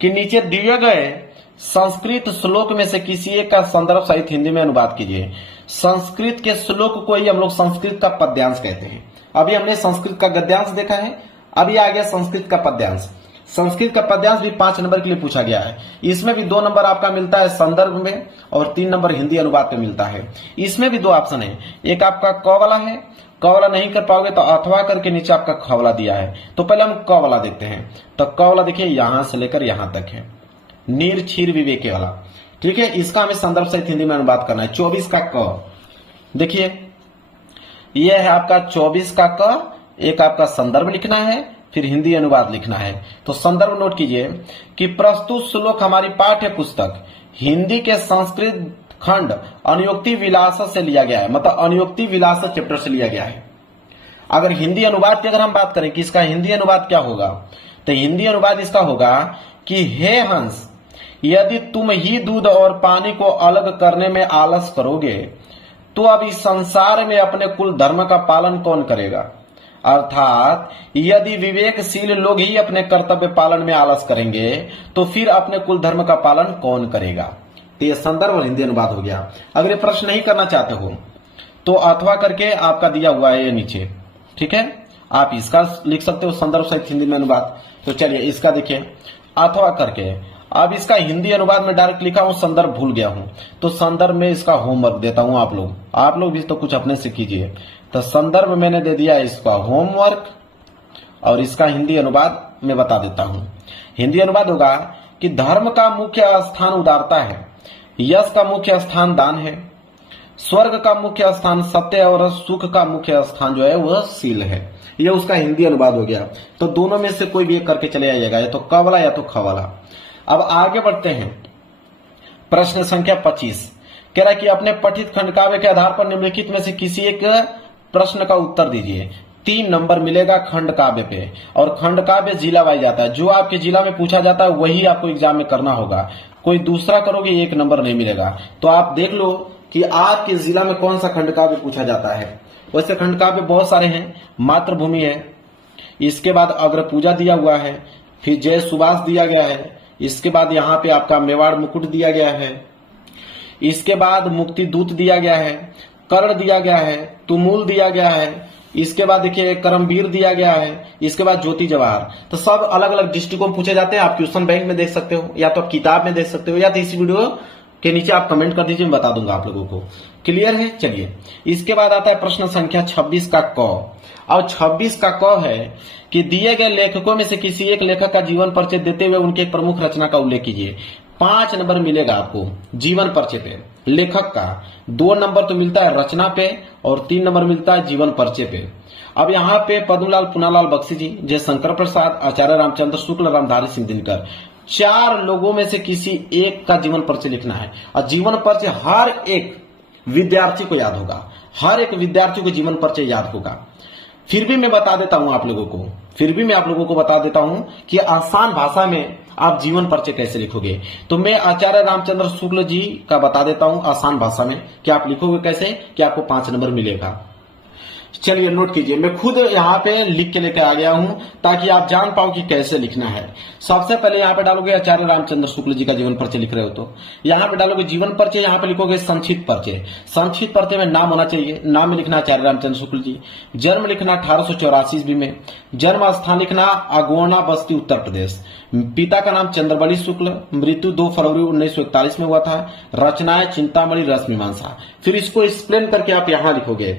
कि नीचे दिए गए संस्कृत श्लोक में से किसी एक का संदर्भ सहित हिंदी में अनुवाद कीजिए। संस्कृत के श्लोक को ही हम लोग संस्कृत का पद्यांश कहते हैं। अभी हमने संस्कृत का गद्यांश देखा है, अभी आ गया संस्कृत का पद्यांश। संस्कृत का पद्यांश भी 5 नंबर के लिए पूछा गया है। इसमें भी 2 नंबर आपका मिलता है संदर्भ में और 3 नंबर हिंदी अनुवाद में मिलता है। इसमें भी 2 ऑप्शन है, एक आपका क वाला है, क वाला नहीं कर पाओगे तो अथवा करके नीचे आपका ख वाला दिया है। तो पहले हम क वाला देखते हैं। तो क वाला देखिए यहां से लेकर यहां तक है, नीर क्षीर विवेके वाला। ठीक है, इसका हमें संदर्भ सहित हिंदी में अनुवाद करना है। 24 का क देखिए, यह है आपका 24 का क, एक आपका संदर्भ लिखना है, फिर हिंदी अनुवाद लिखना है। तो संदर्भ नोट कीजिए कि प्रस्तुत श्लोक हमारी पाठ्य पुस्तक हिंदी के संस्कृत खंड अनुयुक्ति विलास से लिया गया है, मतलब अनुयुक्ति विलास चैप्टर से लिया गया है। अगर हिंदी अनुवाद की अगर हम बात करें कि इसका हिंदी अनुवाद क्या होगा, तो हिंदी अनुवाद इसका होगा कि हे हंस, यदि तुम ही दूध और पानी को अलग करने में आलस करोगे तो अब इस संसार में अपने कुल धर्म का पालन कौन करेगा। अर्थात यदि विवेकशील लोग ही अपने कर्तव्य पालन में आलस करेंगे तो फिर अपने कुल धर्म का पालन कौन करेगा। तो ये संदर्भ और हिंदी अनुवाद हो गया। अगर ये प्रश्न नहीं करना चाहते हो तो अथवा करके आपका दिया हुआ है ये नीचे, ठीक है, आप इसका लिख सकते हो संदर्भ सहित हिंदी में अनुवाद। तो चलिए इसका देखिए अथवा करके। अब इसका हिंदी अनुवाद में डायरेक्ट लिखा हूं, संदर्भ भूल गया हूं, तो संदर्भ में इसका होमवर्क देता हूं। आप लोग भी तो कुछ अपने से कीजिए। तो संदर्भ मैंने दे दिया इसका होमवर्क और इसका हिंदी अनुवाद मैं बता देता हूं। हिंदी अनुवाद होगा कि धर्म का मुख्य स्थान उदारता है, यश का मुख्य स्थान दान है, स्वर्ग का मुख्य स्थान सत्य और सुख का मुख्य स्थान जो है वह शील है। यह उसका हिंदी अनुवाद हो गया। तो दोनों में से कोई भी एक करके चले आइएगा, या तो क वाला या तो ख वाला। अब आगे बढ़ते हैं। प्रश्न संख्या 25 कह रहा है कि अपने पठित खंडकाव्य के आधार पर निम्नलिखित में से किसी एक प्रश्न का उत्तर दीजिए। 3 नंबर मिलेगा खंडकाव्य पे, और खंडकाव्य जिला वाइज जाता है। जो आपके जिला में पूछा जाता है वही आपको एग्जाम में करना होगा। कोई दूसरा करोगे 1 नंबर नहीं मिलेगा। तो आप देख लो कि आपके जिला में कौन सा खंडकाव्य पूछा जाता है। वैसे खंडकाव्य बहुत सारे हैं, मातृभूमि है, इसके बाद अग्र पूजा दिया हुआ है, फिर जय सुभाष दिया गया है, इसके बाद यहाँ पे आपका मेवाड़ मुकुट दिया गया है, इसके बाद मुक्ति दूत दिया गया है, कर्ण दिया गया है, तुमुल दिया गया है, इसके बाद देखिए करमवीर दिया गया है, इसके बाद ज्योति जवाहर। तो सब अलग अलग डिस्ट्रिक्टों में पूछे जाते हैं। आप क्वेश्चन बैंक में देख सकते हो, या तो आप किताब में देख सकते हो, या तो इस वीडियो के नीचे आप कमेंट कर दीजिए, मैं बता दूंगा आप लोगों को। क्लियर है? चलिए इसके बाद आता है प्रश्न संख्या 26 का क। और 26 का क है कि दिए गए लेखकों में से किसी एक लेखक का जीवन परिचय देते हुए उनके एक प्रमुख रचना का उल्लेख कीजिए। 5 नंबर मिलेगा आपको जीवन परिचय पे लेखक का, 2 नंबर तो मिलता है रचना पे और 3 नंबर मिलता है जीवन परिचय पे। अब यहाँ पे पद्मलाल पुनालाल बख्शी जी, जयशंकर प्रसाद, आचार्य रामचंद्र शुक्ल, रामधारी सिंह दिनकर, 4 लोगों में से किसी एक का जीवन परिचय लिखना है। और जीवन परिचय हर एक विद्यार्थी को याद होगा, हर एक विद्यार्थी को जीवन परिचय याद होगा। फिर भी मैं बता देता हूं आप लोगों को, बता देता हूं कि आसान भाषा में आप जीवन परिचय कैसे लिखोगे। तो मैं आचार्य रामचंद्र शुक्ल जी का बता देता हूं आसान भाषा में कि आप लिखोगे कैसे, कि आपको 5 नंबर मिलेगा। चलिए नोट कीजिए, मैं खुद यहाँ पे लिख के लेकर आ गया हूं ताकि आप जान पाओ कि कैसे लिखना है। सबसे पहले यहाँ पे डालोगे आचार्य रामचंद्र शुक्ल जी का जीवन परिचय लिख रहे हो तो यहाँ पे डालोगे जीवन परिचय, यहाँ पे लिखोगे संक्षिप्त परिचय। संक्षिप्त परिचय में नाम होना चाहिए, नाम में लिखना आचार्य रामचंद्र शुक्ल जी, जन्म लिखना 1884 ईस्वी में, जन्म स्थान लिखना अगोना बस्ती उत्तर प्रदेश, पिता का नाम चंद्रबली शुक्ल, मृत्यु 2 फरवरी 1941 में हुआ था। रचनाएं चिंतामणि रस मीमांसा। फिर इसको एक्सप्लेन करके आप यहां लिखोगे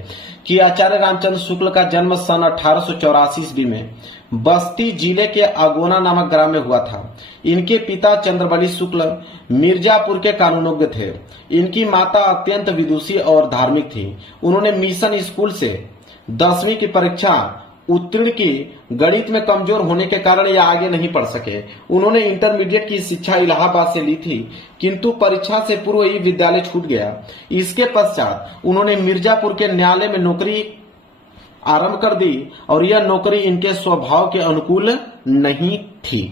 कि आचार्य रामचंद्र शुक्ल का जन्म सन 1884 ईस्वी में बस्ती जिले के अगोना नामक ग्राम में हुआ था। इनके पिता चंद्रबली शुक्ल मिर्जापुर के कानूनज्ञ थे। इनकी माता अत्यंत विदुषी और धार्मिक थी। उन्होंने मिशन स्कूल से 10वीं की परीक्षा उत्तीर्ण की। गणित में कमजोर होने के कारण ये आगे नहीं पढ़ सके। उन्होंने इंटरमीडिएट की शिक्षा इलाहाबाद से ली थी, किंतु परीक्षा से पूर्व ही विद्यालय छूट गया। इसके पश्चात उन्होंने मिर्जापुर के न्यायालय में नौकरी आरंभ कर दी और यह नौकरी इनके स्वभाव के अनुकूल नहीं थी।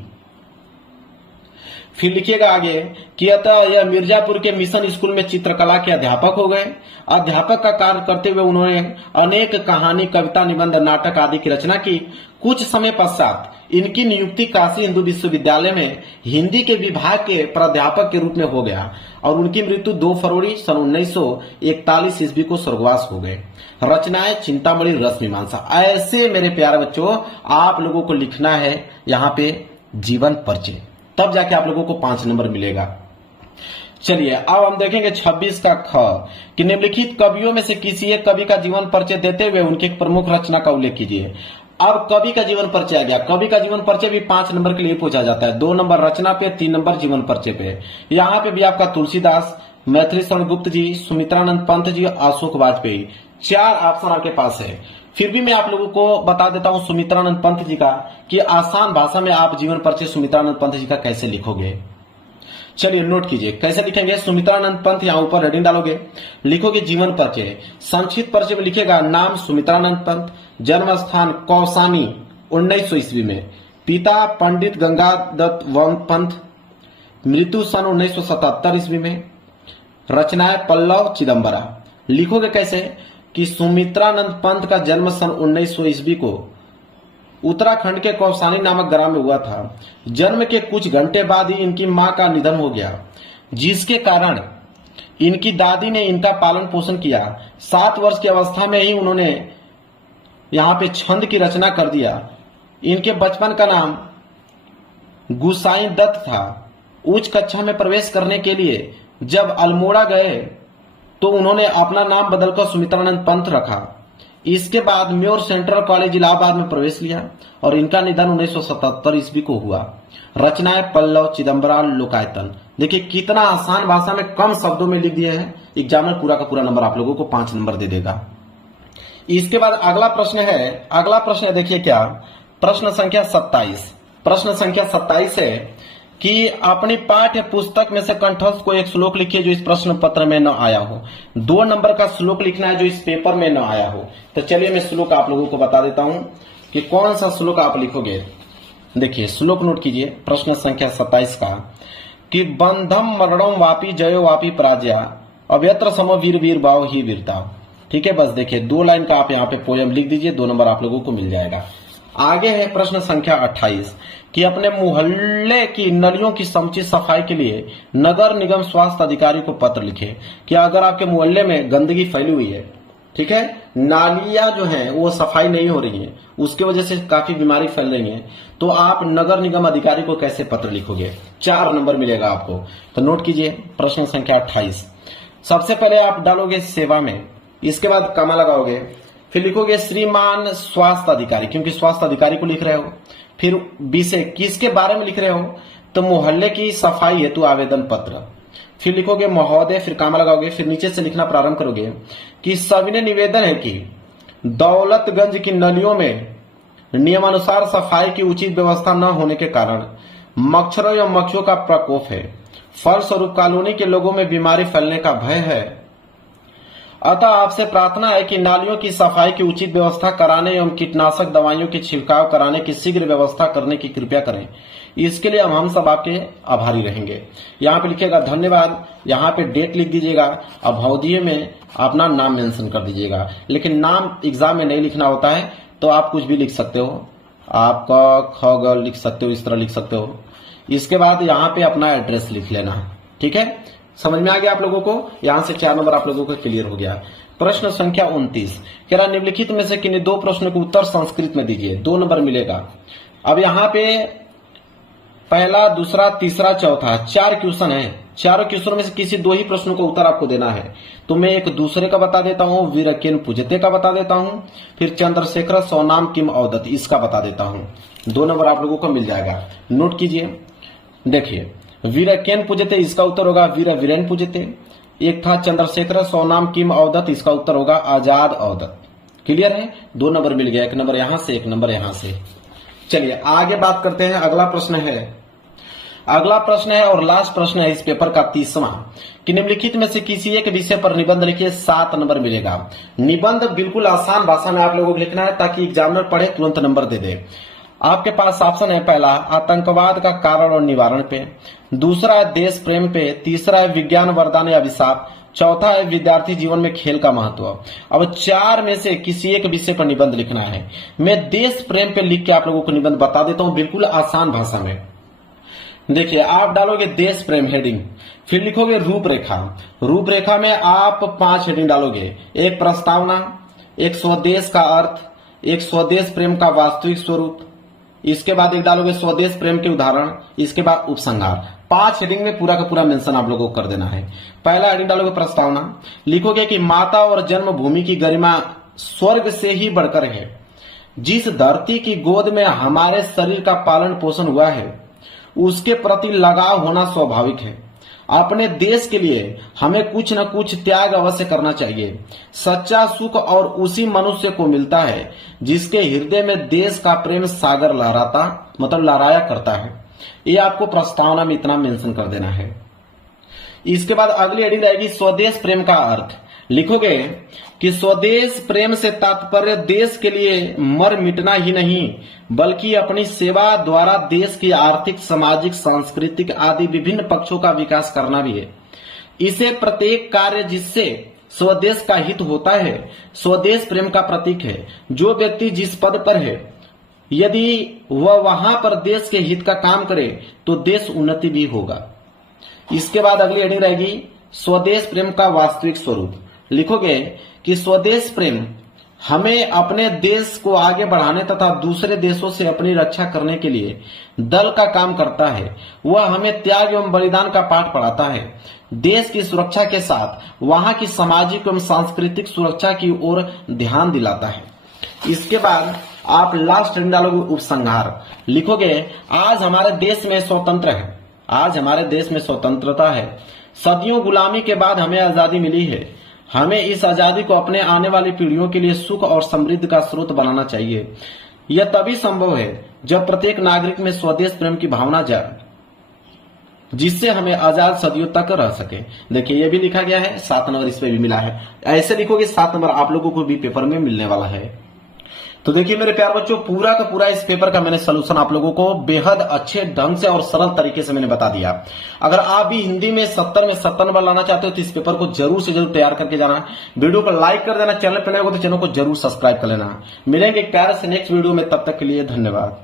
फिर लिखिएगा आगे कि अतः यह मिर्जापुर के मिशन स्कूल में चित्रकला के अध्यापक हो गए। अध्यापक का कार्य करते हुए उन्होंने अनेक कहानी, कविता, निबंध, नाटक आदि की रचना की। कुछ समय पश्चात इनकी नियुक्ति काशी हिंदू विश्वविद्यालय में हिंदी के विभाग के प्राध्यापक के रूप में हो गया और उनकी मृत्यु 2 फरवरी सन 1941 ईस्वी को स्वर्गवास हो गए। रचनाएं चिंतामणि रस मीमांसा। ऐसे मेरे प्यारे बच्चों आप लोगों को लिखना है यहाँ पे जीवन परिचय, तब जाके आप लोगों को 5 नंबर मिलेगा। चलिए अब हम देखेंगे 26 का ख कि निम्नलिखित कवियों में से किसी एक कवि का जीवन परिचय देते हुए उनकी प्रमुख रचना का उल्लेख कीजिए। अब कवि का जीवन परिचय आ गया। कवि का जीवन परिचय भी 5 नंबर के लिए पूछा जाता है। 2 नंबर रचना पे, 3 नंबर जीवन परिचय पे। यहाँ पे भी आपका तुलसीदास, मैथिली शरण गुप्त जी, सुमित्रानंद पंत जी, अशोक वाजपेयी, 4 ऑप्शन आपके पास है। फिर भी मैं आप लोगों को बता देता हूं सुमित्रानंद पंत जी का कि आसान भाषा में आप जीवन परिचय सुमित्रानंद पंत जी का कैसे लिखोगे। चलिए नोट कीजिए कैसे लिखेंगे। सुमित्रानंद पंत यहाँ ऊपर हेडिंग डालोगे, लिखोगे जीवन परिचय। संक्षिप्त परिचय में लिखेगा नाम सुमित्रानंद पंत, जन्म स्थान कौसानी 1900 ईस्वी में, पिता पंडित गंगादत्त पंत, मृत्यु सन 1977 ईस्वी में, रचनाएं पल्लव चिदम्बरा। लिखोगे कैसे कि सुमित्रानंद पंत का जन्म सन 1900 ईस्वी को उत्तराखंड के कौसानी नामक ग्राम में हुआ था। जन्म के कुछ घंटे बाद ही इनकी मां का निधन हो गया, जिसके कारण इनकी दादी ने इनका पालन पोषण किया। 7 वर्ष की अवस्था में ही उन्होंने यहाँ पे छंद की रचना कर दिया। इनके बचपन का नाम गुसाई दत्त था। उच्च कक्षा में प्रवेश करने के लिए जब अल्मोड़ा गए तो उन्होंने अपना नाम बदलकर सुमित्रानंद पंत रखा। इसके बाद म्योर सेंट्रल कॉलेज इलाहाबाद में प्रवेश लिया और इनका निधन 1977 ईस्वी को हुआ। रचनाएं पल्लव चिदम्बरा लोकायतन। देखिए कितना आसान भाषा में कम शब्दों में लिख दिए हैं। एग्जामिनर पूरा का पूरा नंबर आप लोगों को 5 नंबर दे देगा। इसके बाद अगला प्रश्न है देखिए क्या, प्रश्न संख्या 27। प्रश्न संख्या 27 है कि अपनी पाठ्य पुस्तक में से कंठस्थ को एक श्लोक लिखिए जो इस प्रश्न पत्र में न आया हो। 2 नंबर का श्लोक लिखना है जो इस पेपर में न आया हो। तो चलिए मैं श्लोक आप लोगों को बता देता हूं कि कौन सा श्लोक आप लिखोगे। देखिए श्लोक नोट कीजिए प्रश्न संख्या 27 का कि बंधम मरणम वापी जयो वापी पराजया अव्यत्र समो वीर वीर भाव ही वीरता। ठीक है, बस देखिए 2 लाइन का आप यहाँ पे पोयम लिख दीजिए, 2 नंबर आप लोगों को मिल जाएगा। आगे है प्रश्न संख्या 28 कि अपने मोहल्ले की नलियों की समुचित सफाई के लिए नगर निगम स्वास्थ्य अधिकारी को पत्र लिखे कि अगर आपके मोहल्ले में गंदगी फैली हुई है, ठीक है, नालियां जो हैं वो सफाई नहीं हो रही हैं, उसके वजह से काफी बीमारी फैल रही है, तो आप नगर निगम अधिकारी को कैसे पत्र लिखोगे। 4 नंबर मिलेगा आपको। तो नोट कीजिए प्रश्न संख्या 28। सबसे पहले आप डालोगे सेवा में, इसके बाद कमा लगाओगे, फिर लिखोगे श्रीमान स्वास्थ्य अधिकारी, क्योंकि स्वास्थ्य अधिकारी को लिख रहे हो। फिर विषय किसके बारे में लिख रहे हो, तो मोहल्ले की सफाई हेतु आवेदन पत्र। फिर लिखोगे महोदय, फिर कामा लगाओगे, फिर नीचे से लिखना प्रारंभ करोगे कि सविनय निवेदन है कि दौलतगंज की नलियों में नियमानुसार सफाई की उचित व्यवस्था न होने के कारण मच्छरों या मक्खियों का प्रकोप है। फलस्वरूप कॉलोनी के लोगों में बीमारी फैलने का भय है। अतः आपसे प्रार्थना है कि नालियों की सफाई की उचित व्यवस्था कराने एवं कीटनाशक दवाइयों की छिड़काव कराने की शीघ्र व्यवस्था करने की कृपया करें। इसके लिए हम सब आपके आभारी रहेंगे। यहाँ पे लिखिएगा धन्यवाद, यहाँ पे डेट लिख दीजिएगा, अवधि में अपना नाम मेंशन कर दीजिएगा। लेकिन नाम एग्जाम में नहीं लिखना होता है, तो आप कुछ भी लिख सकते हो, आपका ख ग लिख सकते हो, इस तरह लिख सकते हो। इसके बाद यहाँ पे अपना एड्रेस लिख लेना। ठीक है, समझ में आ गया आप लोगों को। यहां से 4 नंबर आप लोगों को क्लियर हो गया। प्रश्न संख्या 29 कह रहा निम्नलिखित में से किन्हीं 2 प्रश्नों के उत्तर संस्कृत में दीजिए, 2 नंबर मिलेगा। अब यहाँ पे पहला, दूसरा, तीसरा, चौथा, 4 क्वेश्चन है। चारों क्वेश्चन में से किसी 2 ही प्रश्नों का उत्तर आपको देना है। तो मैं एक दूसरे का बता देता हूं, वीरकेन पूजते का बता देता हूं, फिर चंद्रशेखर सोनाम किम अवदत्त इसका बता देता हूं। 2 नंबर आप लोगों को मिल जाएगा, नोट कीजिए। देखिए, वीरकेन पूजते इसका उत्तर होगा वीरेन पूजते। एक था चंद्रशेखर सोनाम किम अवदत्त, इसका उत्तर होगा आजाद अवदत्त। क्लियर है, 2 नंबर मिल गया, 1 नंबर यहां से, 1 नंबर यहां से। चलिए आगे बात करते हैं। अगला प्रश्न है और लास्ट प्रश्न है इस पेपर का 30वां कि निम्नलिखित में से किसी एक विषय पर निबंध लिखिए, 7 नंबर मिलेगा। निबंध बिल्कुल आसान भाषा में आप लोगों को लिखना है ताकि एग्जामिनर पढ़े तुरंत नंबर दे दे। आपके पास ऑप्शन है, पहला आतंकवाद का कारण और निवारण पे, दूसरा है देश प्रेम पे, तीसरा है विज्ञान वरदान या अभिशाप, चौथा है विद्यार्थी जीवन में खेल का महत्व। अब 4 में से किसी एक विषय पर निबंध लिखना है। मैं देश प्रेम पे लिख के आप लोगों को निबंध बता देता हूं बिल्कुल आसान भाषा में। देखिए, आप डालोगे देश प्रेम हेडिंग, फिर लिखोगे रूपरेखा। रूपरेखा में आप 5 हेडिंग डालोगे, एक प्रस्तावना, एक स्वदेश का अर्थ, एक स्वदेश प्रेम का वास्तविक स्वरूप, इसके बाद एक डालोगे स्वदेश प्रेम के उदाहरण, इसके बाद उपसंहार। 5 हेडिंग में पूरा का पूरा मेंशन आप लोगों को कर देना है। पहला हेडिंग डालोगे प्रस्तावना, लिखोगे कि माता और जन्मभूमि की गरिमा स्वर्ग से ही बढ़कर है। जिस धरती की गोद में हमारे शरीर का पालन पोषण हुआ है उसके प्रति लगाव होना स्वाभाविक है। अपने देश के लिए हमें कुछ न कुछ त्याग अवश्य करना चाहिए। सच्चा सुख और उसी मनुष्य को मिलता है जिसके हृदय में देश का प्रेम सागर लहराया करता है। ये आपको प्रस्तावना में इतना मेंशन कर देना है। इसके बाद अगली हेडिंग रहेगी स्वदेश प्रेम का अर्थ। लिखोगे कि स्वदेश प्रेम से तात्पर्य देश के लिए मर मिटना ही नहीं बल्कि अपनी सेवा द्वारा देश की आर्थिक, सामाजिक, सांस्कृतिक आदि विभिन्न पक्षों का विकास करना भी है। इसे प्रत्येक कार्य जिससे स्वदेश का हित होता है स्वदेश प्रेम का प्रतीक है। जो व्यक्ति जिस पद पर है यदि वह वहां पर देश के हित का काम करे तो देश उन्नति भी होगा। इसके बाद अगली हेडिंग रहेगी स्वदेश प्रेम का वास्तविक स्वरूप। लिखोगे कि स्वदेश प्रेम हमें अपने देश को आगे बढ़ाने तथा दूसरे देशों से अपनी रक्षा करने के लिए दल का काम करता है। वह हमें त्याग एवं बलिदान का पाठ पढ़ाता है। देश की सुरक्षा के साथ वहां की सामाजिक एवं सांस्कृतिक सुरक्षा की ओर ध्यान दिलाता है। इसके बाद आप लास्ट हेडिंग डालोगे उपसंहार। लिखोगे आज हमारे देश में स्वतंत्र है, आज हमारे देश में स्वतंत्रता है। सदियों गुलामी के बाद हमें आजादी मिली है। हमें इस आजादी को अपने आने वाली पीढ़ियों के लिए सुख और समृद्धि का स्रोत बनाना चाहिए। यह तभी संभव है जब प्रत्येक नागरिक में स्वदेश प्रेम की भावना जाए जिससे हमें आजाद सदियों तक रह सके। देखिए ये भी लिखा गया है, 7 नंबर इस पे भी मिला है। ऐसे लिखोगे 7 नंबर आप लोगों को भी पेपर में मिलने वाला है। तो देखिए मेरे प्यार बच्चों, पूरा का पूरा इस पेपर का मैंने सोल्यूशन आप लोगों को बेहद अच्छे ढंग से और सरल तरीके से मैंने बता दिया। अगर आप भी हिंदी में 70 में 70 नंबर लाना चाहते हो तो इस पेपर को जरूर से जरूर तैयार करके जाना। वीडियो को लाइक कर देना, चैनल पर नए हो तो चैनल को जरूर सब्सक्राइब कर लेना। मिलेंगे एक प्यारे से नेक्स्ट वीडियो में, तब तक के लिए धन्यवाद।